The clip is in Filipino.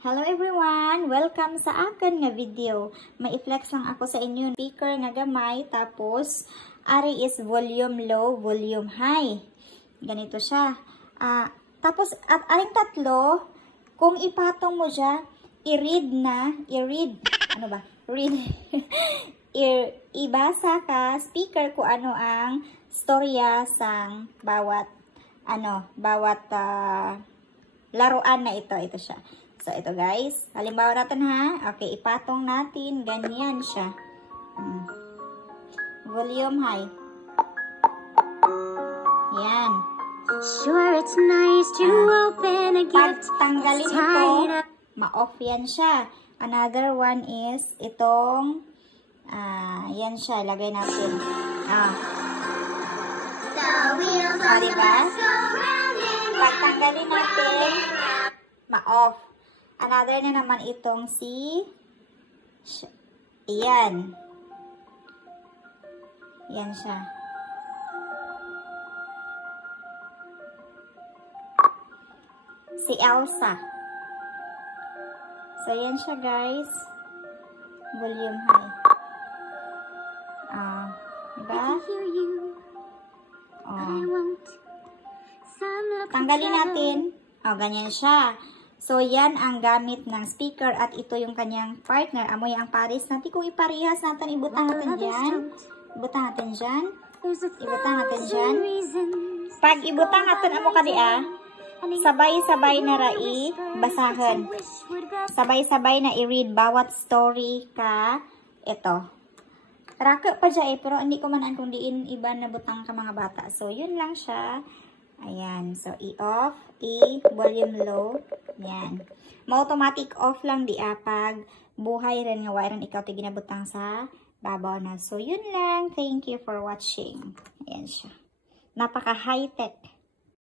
Hello everyone! Welcome sa akin nga video. May i-flex lang ako sa inyo speaker nga gamay, tapos ari is volume low, volume high. Ganito siya. Tapos at aring tatlo, kung ipatong mo siya, i-read, ibasa ka speaker ko ano ang storya sang bawat laruan na ito siya. So, ito guys. Halimbawa natin ha. Okay, ipatong natin. Ganyan siya. Volume high. Yan. Sure, it's nice to open a gift. Pag tanggalin ito, ma-off yan siya. Another one is itong, yan siya. Lagay natin. Diba? Pag tanggalin natin, ma-off. Another na naman itong yan. Yan siya. Si Elsa. So, yan siya guys. Volume high. Diba? Tanggalin natin. Ganyan siya. So, yan ang gamit ng speaker at ito yung kanyang partner. Amoy ang pares natin. Kung iparihas natin, ibutang natin dyan. Ibutang natin dyan. Ibutang natin dyan. Pag ibutang natin, amo ka diya, sabay-sabay na rai basahan. Sabay-sabay na i-read bawat story ka. Ito. Raka pa dyan pero hindi ko man kung diin iba na butang ka mga bata. So, yun lang siya. Ayan. So, i-off, volume low. Ayan. Ma-automatic off lang pag buhay rin nga wairan ikaw ti ginabutang sa babaw na. So, yun lang. Thank you for watching. Ayan siya. Napaka high-tech.